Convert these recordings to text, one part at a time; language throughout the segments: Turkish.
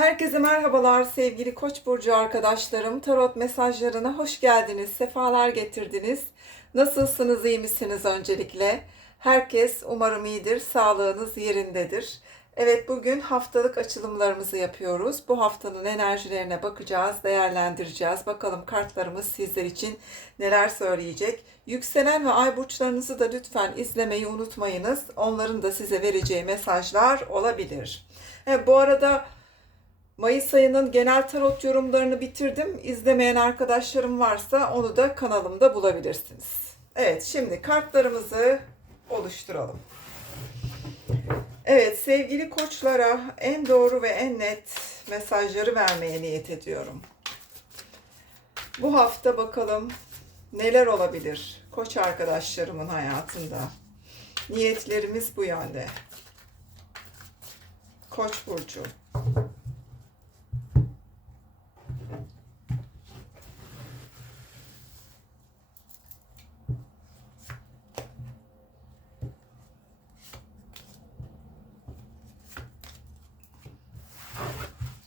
Herkese merhabalar sevgili Koç burcu arkadaşlarım. Tarot mesajlarına hoş geldiniz. Sefalar getirdiniz. Nasılsınız? iyi misiniz öncelikle? Herkes umarım iyidir. Sağlığınız yerindedir. Evet bugün haftalık açılımlarımızı yapıyoruz. Bu haftanın enerjilerine bakacağız, değerlendireceğiz. Bakalım kartlarımız sizler için neler söyleyecek. Yükselen ve ay burçlarınızı da lütfen izlemeyi unutmayınız. Onların da size vereceği mesajlar olabilir. Evet, bu arada Mayıs ayının genel tarot yorumlarını bitirdim. İzlemeyen arkadaşlarım varsa onu da kanalımda bulabilirsiniz. Evet, şimdi kartlarımızı oluşturalım. Evet, sevgili koçlara en doğru ve en net mesajları vermeye niyet ediyorum. Bu hafta bakalım neler olabilir koç arkadaşlarımın hayatında. Niyetlerimiz bu yönde. Koç burcu.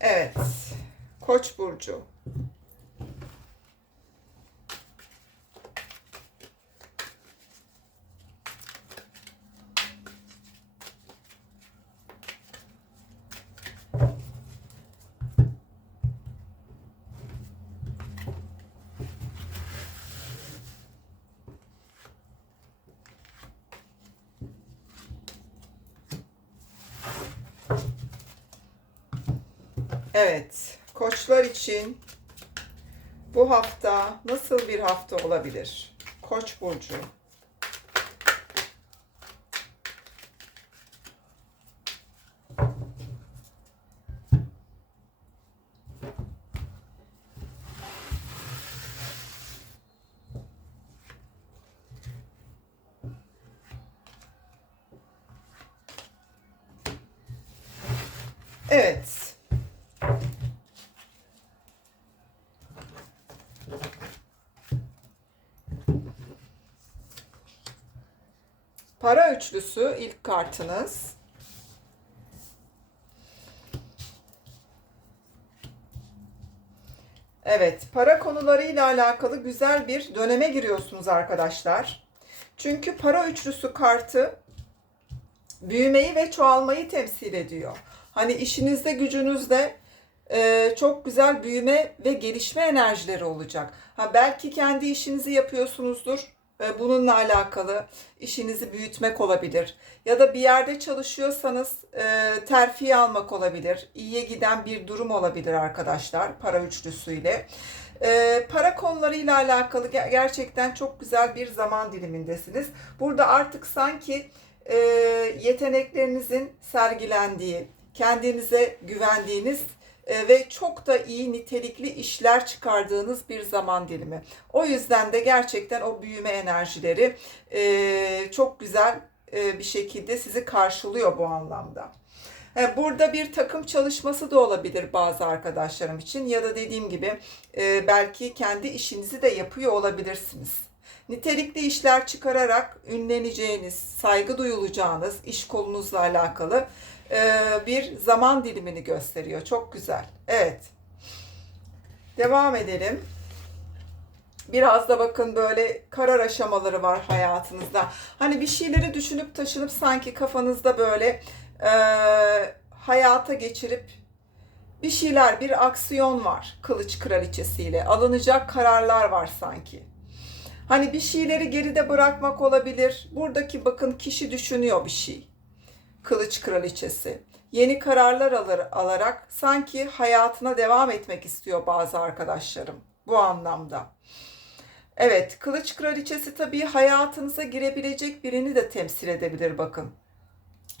Evet. Burcu. Evet, koçlar için bu hafta nasıl bir hafta olabilir? Koç burcu. Para üçlüsü ilk kartınız. Evet, para konularıyla alakalı güzel bir döneme giriyorsunuz arkadaşlar. Çünkü para üçlüsü kartı büyümeyi ve çoğalmayı temsil ediyor. Hani işinizde, gücünüzde e, çok güzel büyüme ve gelişme enerjileri olacak. Ha belki kendi işinizi yapıyorsunuzdur. Bununla alakalı işinizi büyütmek olabilir. Ya da bir yerde çalışıyorsanız e, terfi almak olabilir. İyiye giden bir durum olabilir arkadaşlar para üçlüsüyle. E, para konularıyla alakalı ger- gerçekten çok güzel bir zaman dilimindesiniz. Burada artık sanki e, yeteneklerinizin sergilendiği, kendinize güvendiğiniz ve çok da iyi nitelikli işler çıkardığınız bir zaman dilimi. O yüzden de gerçekten o büyüme enerjileri e, çok güzel e, bir şekilde sizi karşılıyor bu anlamda. E, Burada bir takım çalışması da olabilir bazı arkadaşlarım için ya da dediğim gibi belki kendi işinizi de yapıyor olabilirsiniz. Nitelikli işler çıkararak ünleneceğiniz, saygı duyulacağınız iş kolunuzla alakalı e, bir zaman dilimini gösteriyor. Çok güzel. Evet. Devam edelim. Biraz da bakın böyle karar aşamaları var hayatınızda. Hani bir şeyleri düşünüp taşınıp sanki kafanızda böyle e, hayata geçirip bir şeyler, bir aksiyon var kılıç kraliçesiyle. Alınacak kararlar var sanki. Hani bir şeyleri geride bırakmak olabilir. Buradaki bakın kişi düşünüyor bir şey. Kılıç kraliçesi. Yeni kararlar alır, alarak sanki hayatına devam etmek istiyor bazı arkadaşlarım. Bu anlamda. Evet, kılıç kraliçesi tabii hayatınıza girebilecek birini de temsil edebilir bakın.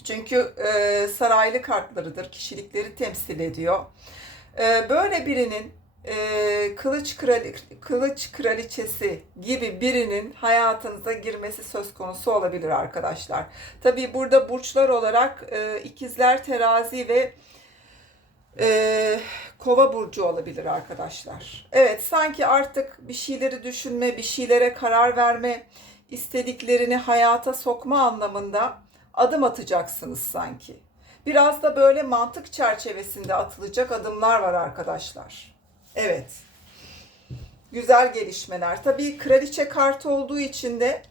Çünkü e, saraylı kartlarıdır, kişilikleri temsil ediyor. E, böyle birinin e, kılıç krali, kılıç kraliçesi gibi birinin hayatınıza girmesi söz konusu olabilir arkadaşlar. Tabii burada burçlar olarak e, ikizler, terazi ve e, kova burcu olabilir arkadaşlar. Evet sanki artık bir şeyleri düşünme, bir şeylere karar verme, istediklerini hayata sokma anlamında adım atacaksınız sanki. Biraz da böyle mantık çerçevesinde atılacak adımlar var arkadaşlar. Evet. Güzel gelişmeler. Tabii kraliçe kartı olduğu için de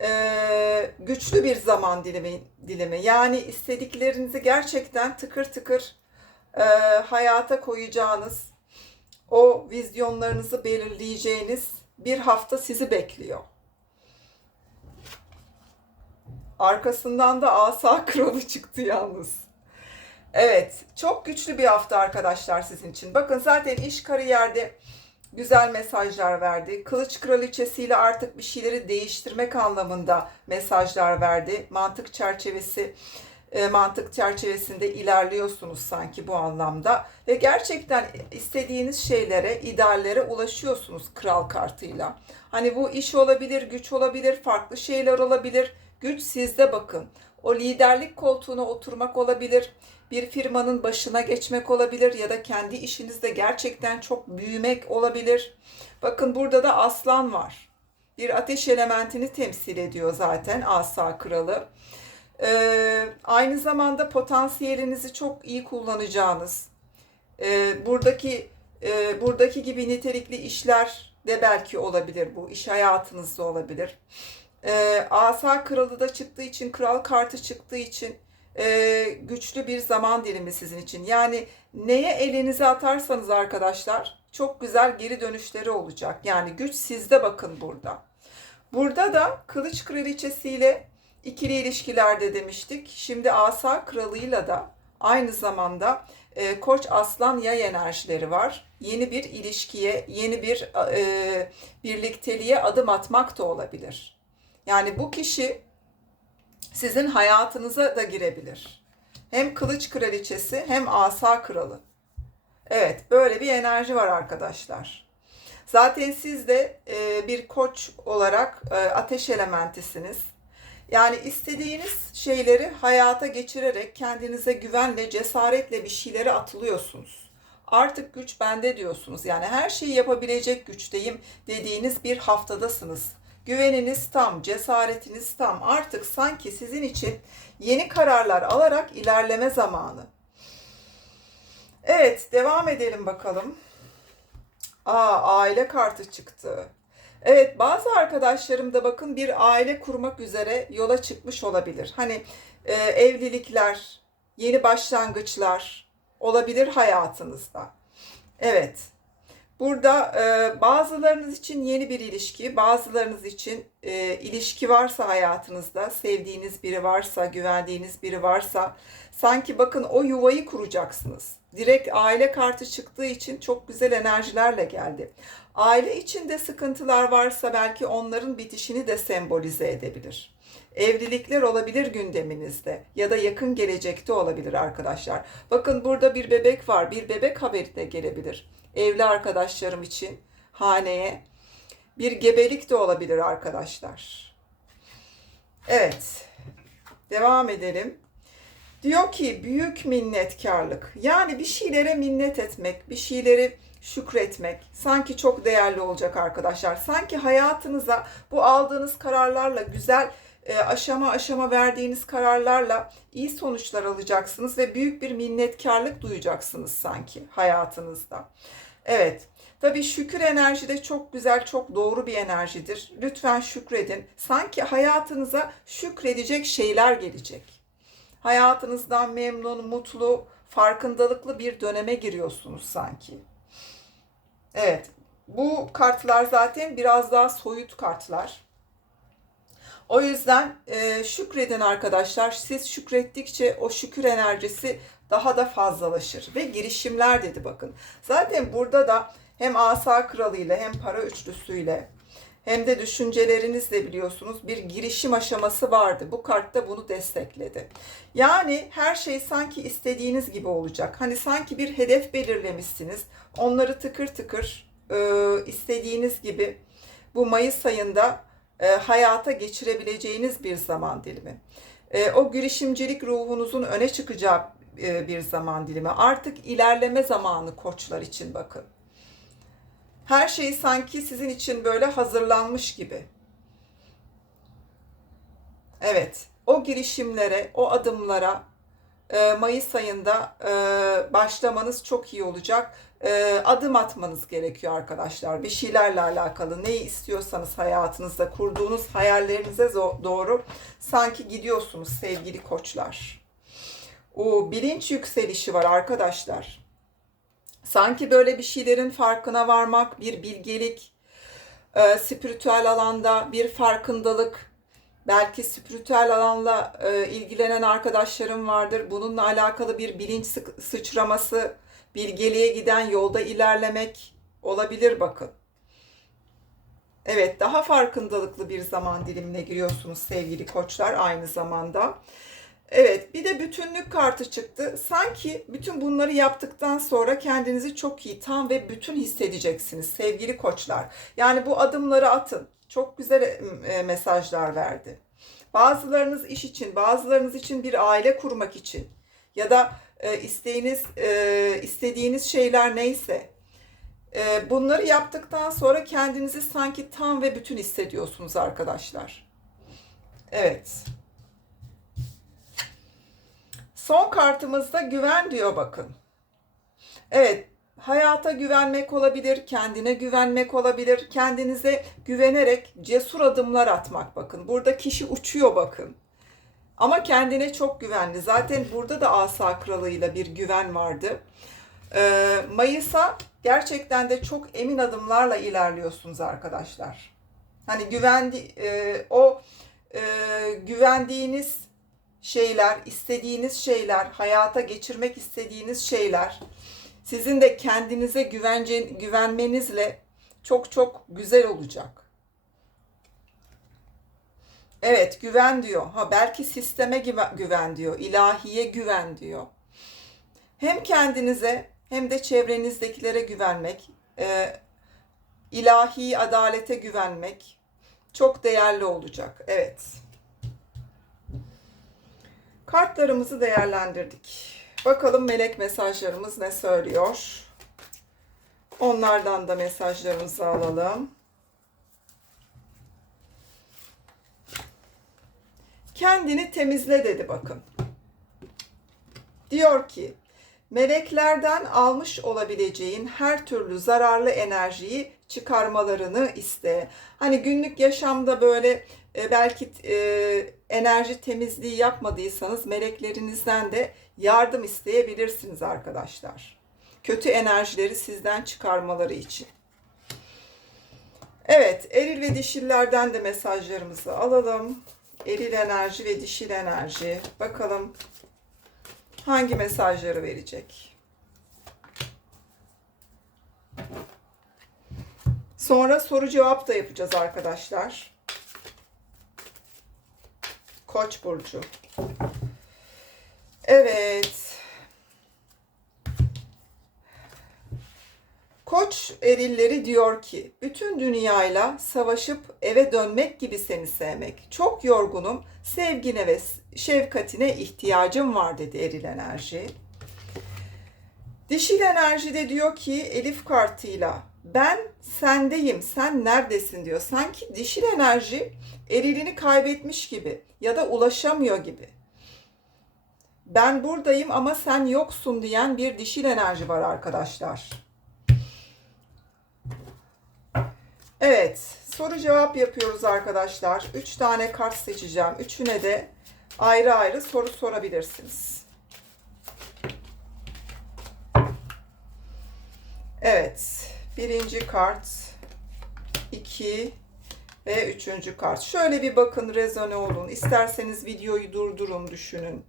e, güçlü bir zaman dilimi, dilimi. Yani istediklerinizi gerçekten tıkır tıkır e, hayata koyacağınız, o vizyonlarınızı belirleyeceğiniz bir hafta sizi bekliyor. Arkasından da asa kralı çıktı yalnız. Evet, çok güçlü bir hafta arkadaşlar sizin için. Bakın zaten iş kariyerde güzel mesajlar verdi. Kılıç kraliçesiyle artık bir şeyleri değiştirmek anlamında mesajlar verdi. Mantık çerçevesi e, mantık çerçevesinde ilerliyorsunuz sanki bu anlamda ve gerçekten istediğiniz şeylere, ideallere ulaşıyorsunuz kral kartıyla. Hani bu iş olabilir, güç olabilir, farklı şeyler olabilir. Güç sizde bakın. O liderlik koltuğuna oturmak olabilir. Bir firmanın başına geçmek olabilir ya da kendi işinizde gerçekten çok büyümek olabilir. Bakın burada da aslan var. Bir ateş elementini temsil ediyor zaten asa kralı. Ee, aynı zamanda potansiyelinizi çok iyi kullanacağınız, e, buradaki e, buradaki gibi nitelikli işler de belki olabilir bu. iş hayatınızda olabilir. E, asa kralı da çıktığı için, kral kartı çıktığı için e, güçlü bir zaman dilimi sizin için. Yani neye elinizi atarsanız arkadaşlar çok güzel geri dönüşleri olacak. Yani güç sizde bakın burada. Burada da kılıç kraliçesiyle ikili ilişkilerde demiştik. Şimdi asa kralıyla da aynı zamanda e, koç aslan yay enerjileri var. Yeni bir ilişkiye, yeni bir e, birlikteliğe adım atmak da olabilir. Yani bu kişi sizin hayatınıza da girebilir. Hem kılıç kraliçesi hem asa kralı. Evet böyle bir enerji var arkadaşlar. Zaten siz de e, bir koç olarak e, ateş elementisiniz. Yani istediğiniz şeyleri hayata geçirerek kendinize güvenle, cesaretle bir şeylere atılıyorsunuz. Artık güç bende diyorsunuz. Yani her şeyi yapabilecek güçteyim dediğiniz bir haftadasınız. Güveniniz tam, cesaretiniz tam. Artık sanki sizin için yeni kararlar alarak ilerleme zamanı. Evet, devam edelim bakalım. Aa, aile kartı çıktı. Evet, bazı arkadaşlarım da bakın bir aile kurmak üzere yola çıkmış olabilir. Hani e, evlilikler, yeni başlangıçlar olabilir hayatınızda. Evet. Burada e, bazılarınız için yeni bir ilişki, bazılarınız için e, ilişki varsa hayatınızda, sevdiğiniz biri varsa, güvendiğiniz biri varsa, sanki bakın o yuvayı kuracaksınız. Direkt aile kartı çıktığı için çok güzel enerjilerle geldi. Aile içinde sıkıntılar varsa belki onların bitişini de sembolize edebilir. Evlilikler olabilir gündeminizde ya da yakın gelecekte olabilir arkadaşlar. Bakın burada bir bebek var. Bir bebek haberi de gelebilir evli arkadaşlarım için haneye bir gebelik de olabilir arkadaşlar. Evet. Devam edelim. Diyor ki büyük minnetkarlık. Yani bir şeylere minnet etmek, bir şeyleri şükretmek sanki çok değerli olacak arkadaşlar. Sanki hayatınıza bu aldığınız kararlarla güzel e, aşama aşama verdiğiniz kararlarla iyi sonuçlar alacaksınız ve büyük bir minnetkarlık duyacaksınız sanki hayatınızda. Evet. Tabii şükür enerji de çok güzel, çok doğru bir enerjidir. Lütfen şükredin. Sanki hayatınıza şükredecek şeyler gelecek. Hayatınızdan memnun, mutlu, farkındalıklı bir döneme giriyorsunuz sanki. Evet. Bu kartlar zaten biraz daha soyut kartlar. O yüzden e, şükredin arkadaşlar. Siz şükrettikçe o şükür enerjisi daha da fazlalaşır. Ve girişimler dedi bakın. Zaten burada da hem asa kralıyla hem para üçlüsüyle hem de düşüncelerinizle biliyorsunuz bir girişim aşaması vardı. Bu kart da bunu destekledi. Yani her şey sanki istediğiniz gibi olacak. Hani sanki bir hedef belirlemişsiniz. Onları tıkır tıkır e, istediğiniz gibi bu Mayıs ayında e, hayata geçirebileceğiniz bir zaman dilimi. E, o girişimcilik ruhunuzun öne çıkacağı bir zaman dilimi. Artık ilerleme zamanı koçlar için bakın. Her şey sanki sizin için böyle hazırlanmış gibi. Evet, o girişimlere, o adımlara e, Mayıs ayında e, başlamanız çok iyi olacak. E, adım atmanız gerekiyor arkadaşlar. Bir şeylerle alakalı neyi istiyorsanız hayatınızda kurduğunuz hayallerinize doğru sanki gidiyorsunuz sevgili koçlar. O bilinç yükselişi var arkadaşlar. Sanki böyle bir şeylerin farkına varmak, bir bilgelik, e, spiritüel alanda bir farkındalık, belki spiritüel alanla e, ilgilenen arkadaşlarım vardır. Bununla alakalı bir bilinç sı- sıçraması, bilgeliğe giden yolda ilerlemek olabilir bakın. Evet, daha farkındalıklı bir zaman dilimine giriyorsunuz sevgili koçlar aynı zamanda. Evet, bir de bütünlük kartı çıktı. Sanki bütün bunları yaptıktan sonra kendinizi çok iyi, tam ve bütün hissedeceksiniz sevgili koçlar. Yani bu adımları atın. Çok güzel e, mesajlar verdi. Bazılarınız iş için, bazılarınız için bir aile kurmak için ya da e, isteğiniz, e, istediğiniz şeyler neyse e, bunları yaptıktan sonra kendinizi sanki tam ve bütün hissediyorsunuz arkadaşlar. Evet. Son kartımızda güven diyor bakın. Evet, hayata güvenmek olabilir, kendine güvenmek olabilir. Kendinize güvenerek cesur adımlar atmak bakın. Burada kişi uçuyor bakın. Ama kendine çok güvenli. Zaten burada da asa kralıyla bir güven vardı. Ee, Mayıs'a gerçekten de çok emin adımlarla ilerliyorsunuz arkadaşlar. Hani güvendi e, o e, güvendiğiniz şeyler, istediğiniz şeyler, hayata geçirmek istediğiniz şeyler sizin de kendinize güvence, güvenmenizle çok çok güzel olacak. Evet, güven diyor. Ha belki sisteme güven, diyor, ilahiye güven diyor. Hem kendinize hem de çevrenizdekilere güvenmek, e, ilahi adalete güvenmek çok değerli olacak. Evet. Kartlarımızı değerlendirdik. Bakalım melek mesajlarımız ne söylüyor? Onlardan da mesajlarımızı alalım. Kendini temizle dedi bakın. Diyor ki, meleklerden almış olabileceğin her türlü zararlı enerjiyi çıkarmalarını iste. Hani günlük yaşamda böyle e, belki e, enerji temizliği yapmadıysanız meleklerinizden de yardım isteyebilirsiniz arkadaşlar. Kötü enerjileri sizden çıkarmaları için. Evet, eril ve dişillerden de mesajlarımızı alalım. Eril enerji ve dişil enerji. Bakalım hangi mesajları verecek? Sonra soru cevap da yapacağız arkadaşlar. Koç burcu. Evet. Koç erilleri diyor ki, bütün dünyayla savaşıp eve dönmek gibi seni sevmek. Çok yorgunum, sevgine ve şefkatine ihtiyacım var dedi eril enerji. Dişil enerji de diyor ki Elif kartıyla ben sendeyim, sen neredesin diyor. Sanki dişil enerji erilini kaybetmiş gibi ya da ulaşamıyor gibi. Ben buradayım ama sen yoksun diyen bir dişil enerji var arkadaşlar. Evet, soru cevap yapıyoruz arkadaşlar. Üç tane kart seçeceğim. Üçüne de ayrı ayrı soru sorabilirsiniz. Evet, birinci kart, iki ve üçüncü kart. Şöyle bir bakın, rezone olun. İsterseniz videoyu durdurun, düşünün.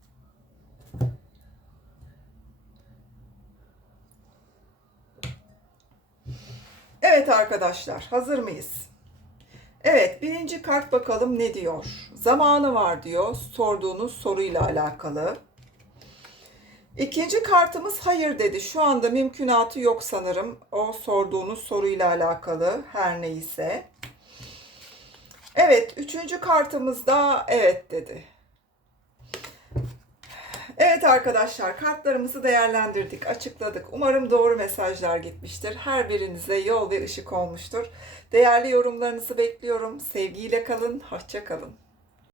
Evet arkadaşlar, hazır mıyız? Evet, birinci kart bakalım ne diyor? Zamanı var diyor, sorduğunuz soruyla alakalı. İkinci kartımız hayır dedi. Şu anda mümkünatı yok sanırım. O sorduğunuz soruyla alakalı her neyse. Evet, üçüncü kartımız da evet dedi. Evet arkadaşlar kartlarımızı değerlendirdik, açıkladık. Umarım doğru mesajlar gitmiştir. Her birinize yol ve ışık olmuştur. Değerli yorumlarınızı bekliyorum. Sevgiyle kalın, hoşça kalın.